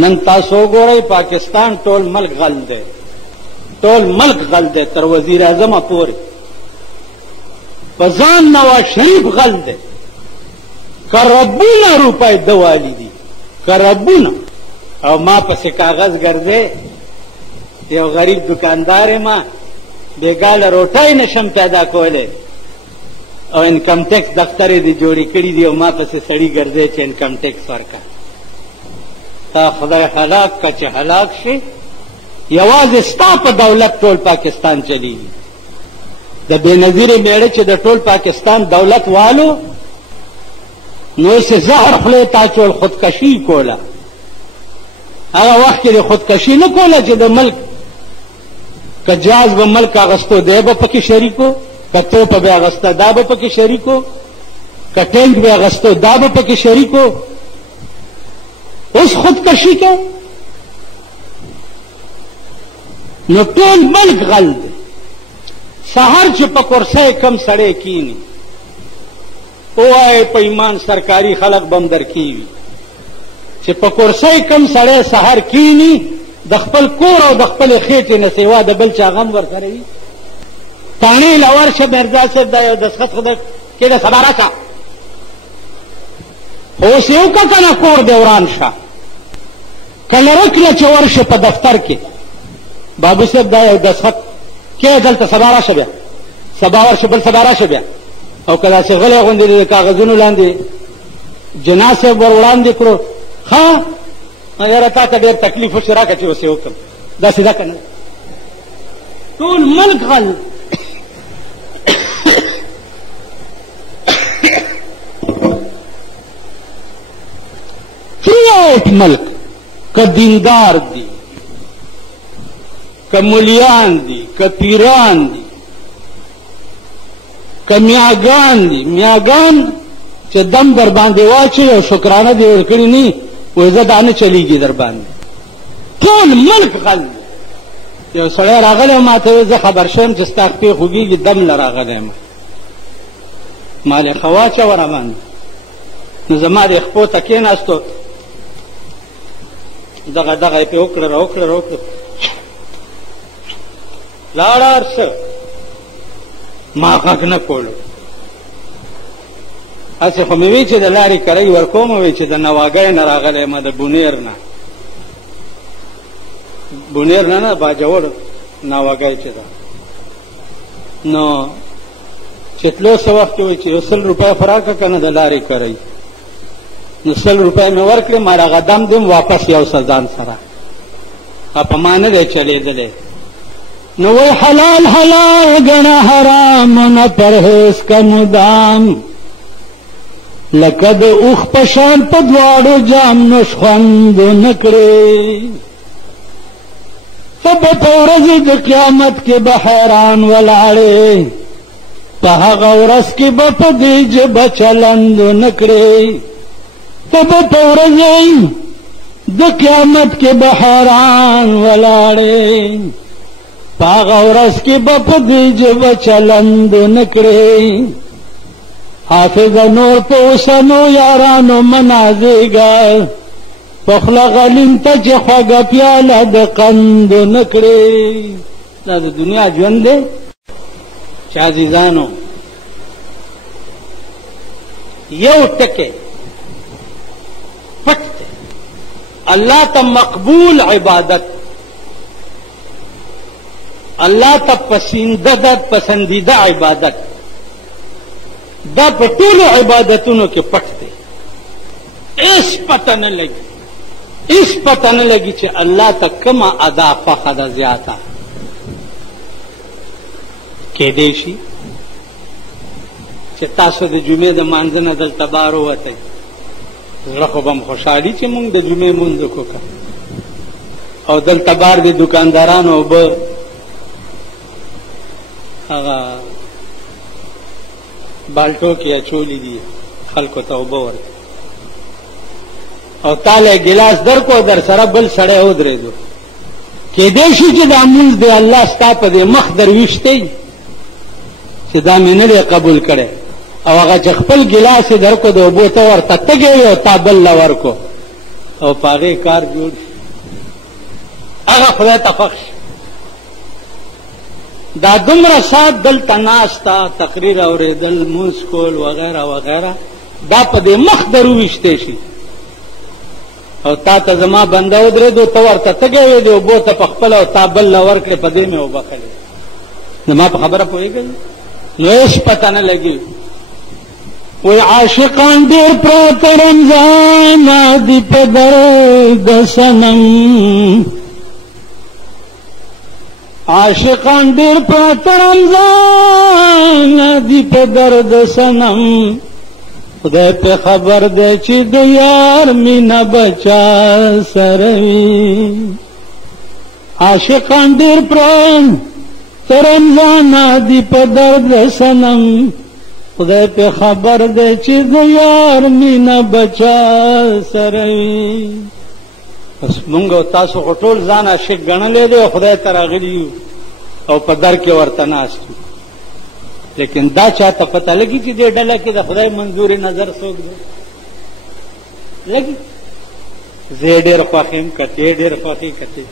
نن تاسو ګورئ پاکستان ټول ملک غل دی، ټول ملک غل دی، تر وزیر اعظم پورې. په ځان نواز شریف غل دی، کربونه روپۍ دوالی دي، کربونه. او ما پسې کاغذ ګرځې، یو غریب دکاندار ما بېګاله روټۍ نشم پیدا کولی، او انکم ټیکس دفتر یې دې جوړې کړي دي، او ما پسې سړي ګرځې چې انکم ټیکس ورکړه. تا خدای هلاک که چې هلاک شي، یوازې ستا په دولت ټول پاکستان چلیږي. د بېنظیرې میړه چې د ټول پاکستان دولت والو، نو یې زهر خولې ته اچول، خودکشي کوله. هغه وخت کې د خودکشي نه کوله چې د ملک که جاز به ملک اغستو دی به پکې شریکو، که توپ به اغسته دا به پکې شریکو، که ټینک به اغستو دا به پکې شریکو. اوس خودکشي کوي. نو ټول ملک غل دی. سهار چې په کرسۍ کم سړی کینی، ووایئ په ایمان سرکاري خلق به هم درکېږي چې په کرسۍ کم سړی سهار کینی، د خپل کور او د خپلې خېټې نه سوا د بل چا غم ورسره وي. تاڼې له ورشه مرزا صاحب دا یو دستخط خدای کېده سبا راشه، خو اوس یې وکړه که نه کور دې وران شه. کلرک له چې ورشه په دفتر کې، بابو صاحب دا یو دستخط کې دلته سبا راشه، بیا سبا ورشه، بل سبا راشه بیا. او که داسې غلی غوندې د کاغذونو لاندې جناح صاحب ور وړاندې کړو، ښه یاره تا ته ډېر تکلیف وشي، راکړه چې اوس یې وکړم. داسې ده که نه؟ ټول ملک غل. تھروآؤٹ ملک، که دیندار دی، که ملیان دي، که پیران دي، که میاګان دي. میاګان چې دم در باندې واچوي او شکرانه دې ورکړي نه، وایي زه دا نه چلیږي در باندې. ټول ملک غل دی. یو سړی راغلی ما ته وایي زه خبر شوم چې ستا خپې خوږېږي، دم له راغلی یم. ما لې ښه واچوه راباندې. نو زما دې خپو ته کېناستو، دغه یې پې وکړه راوکړه لاړه هر څه. ما غږ نه کولو. هسې خو مې وی چې د لارې کرۍ ورکوم، وی چې د نواګۍ نه راغلی یم، د بونیر نه، بونیر نه باجوړ نواګۍ چې ده. نو چې تلو څه وخت کې وایي چې یو 100 روپۍ خو راکړه که نه د لارې کرۍ. نو 100 روپۍ مې ورکړې، ما راغه دم دم واپس یو څه ځان سره. په ما نه دی چلېدلی. نو وی حلال حلال گنا حرام نه پرهیز کا مدام، لکه د اوښ په شان په دواړو جام نوش خوند نکړې. ته به په ورځې د قیامت کې به حیران ولاړې، په هغه ورځ کې به په دې ژبه چلند نکړې. ته به په ورځې د قیامت کې به حیران ولاړې، پاغه ورځ کې به په دې ژبه چلند نکړې. حافظ نور په اوسنو یارانو منازېږه، په خوله غلیم ته چې خوږه پیاله د قند نکړې. دا د دنیا ژوند دی چې عزیزانو یو ټکی پټ دی. الله ته مقبول عبادت، اللہ تا پسندیدہ عبادت، دا په ټولو عبادتونو کې پټ دی. اس پته نه لګي چې الله ته کومه ادا خوښه ده زیاته. کېدی شي چې تاسو د جمعې د مانځه نه دلته بار ووتئ، زړه خو به م خوشحالي چې مونږ د جمعې مونځ وکړو، او دلته بار د دکاندارانو اوبه هغه بالټو کې اچولي دي، خلکو ته اوبه ورکړي، او تاله ګلاس درکو، در سره بل سړی ودرېدو. کېدی شي چې دا مونځ دی الله ستا په دې مخ درویشتی چې دا مې نه دی قبول کړی، او هغه چې خپل ګلاس یې درکو د اوبو ته ورته تږی وي او تا بل له ورکو، او پاغه کار جوړ هغه خدای ته خوښ دا دومره سات دلته ناستا تقریر اورېدل مونځ کول وغیره وغیره دا په دې مخ درويشته شي او تا ته زما بنده ودرېدو ته ورته تګې وې دی اوبو ته په خپله او تا بل له ورکړې په دې مې وبخلې زما په خبره پوهېږئ نو هېڅ پته نه لګي وی عاشقان ډېر پراته رمضانه دي په درد صنم عاشقان ډېر پراته رمضانه دي په درد صنم خدای په خبر دی چې د یار مینه بچا سره وي عاشقان ډېر پراته رمضانه دي په درد صنم خدای په خبر دی چې د یار مینه بچا سره وي بس مونږ او تاسو خو ټول ځان عاشق ګڼلی دی خدای ته راغلي یو او په در کې ورته ناست یو لیکن دا چاته پته لګي چې دې ډله کې د خدای منظور نظر څوک دی لګي زه ډېر خوښ یم کتې ډېر خوښې کتې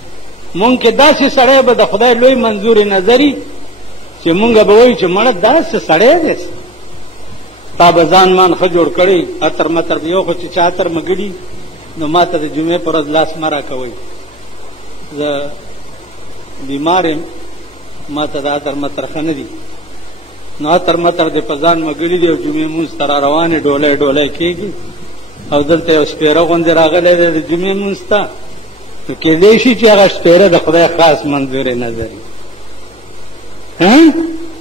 مونږ کې داسې سړی به د خدای لوی منظور نظري چې مونږ به وایو چې مړه داسې سړی دی تا به ځان مان ښه جوړ کړی اتر متر یو خو چې چا اتر مګړي نو ما ته د جمعې پر ورځ لاس مه راکوئ زه بیمار یم ما ته د اتر متر ښه نه دي نو اتر متر دې په ځان مګړي دي او جمعې مونځ ته را روانې ډولی ډولی کېږي او دلته یو سپېره غوندې راغلی دی د جمعې مونځ ته نو کېدی شي چې هغه سپېره د خدای خاص منظور نظر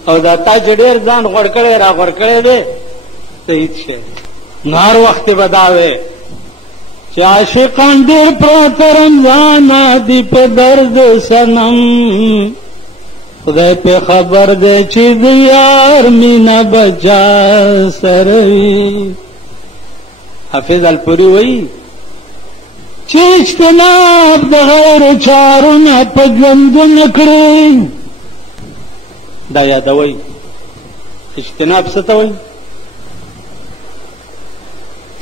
او دا تا چې ډېر ځان غوړ کړی را غوړ کړی دی صحیح شي نو هر وخت به دا وی چې عاشقان ډېر پراته رمضانه دي په درد صنم خدای په خبر دی چې د یار مینه بچا سره وي حافظ الپوري وایي چې اجتناب د غیر چارو نه په ژوندونه کړی دا یادوئ اجتناب څه ته وایي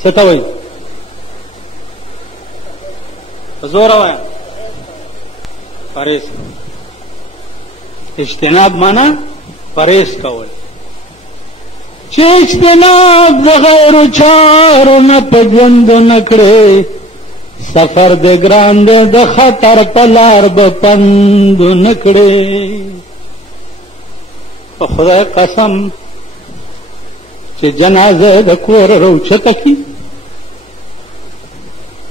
څه ته وایي په زوره وایه پرهیز اجتناب معنا پرهیز کول چې اجتناب د غیرو چارو نه په ژوندونه کړې سفر د ګران دی د خطر په لار به پندونه کړې په خدای قسم چې جنازه د کور روچته کي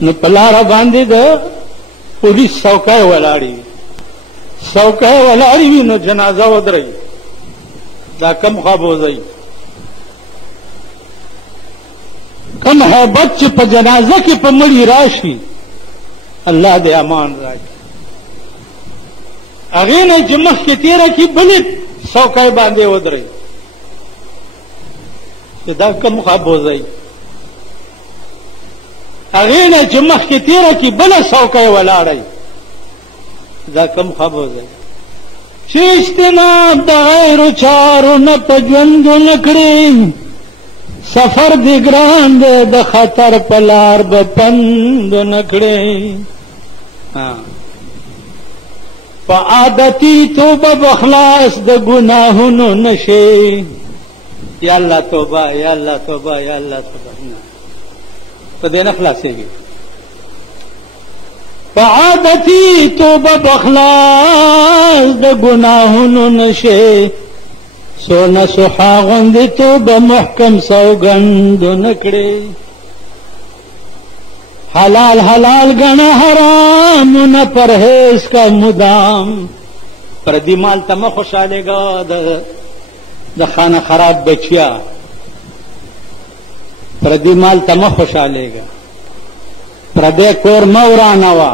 نو په لاره باندې د پولیس څوکۍ ولاړې څوکۍ ولاړې وي نو جنازه ودرئ دا کم خوا بوځئ کم هیبت چې په جنازه کې په مړي راشي الله دې امان راکړي هغې نه چې مخکې تېره کړي بلې څوکۍ باندې ودرئ چې دا کم خوا بوځئ هغې نه چې مخکې تېره کړي بله څوکۍ ولاړئ دا کم خوا بوځئ چې اجتناب د غیرو چارو نه په ژوندونه کړي سفر دی ګران دی د خطر په لار به پندونه کړي په عادتي توبه به خلاص د ګناهونو نشي یا الله توبه یا الله توبه یا الله توبه په دې نه خلاصېږي په عادتي توبه به خلاص د ګناهونو نشي سونا سوحا غوندې توبه محکم سوګندونه کړې حلال حلال ګڼه حرامونه پرهیز کا مدام پردي مال ته مه خوشحالېږه د خانه خراب بچیا پردي مال ته مه خوشحالېږه پردی کور مه ورانوه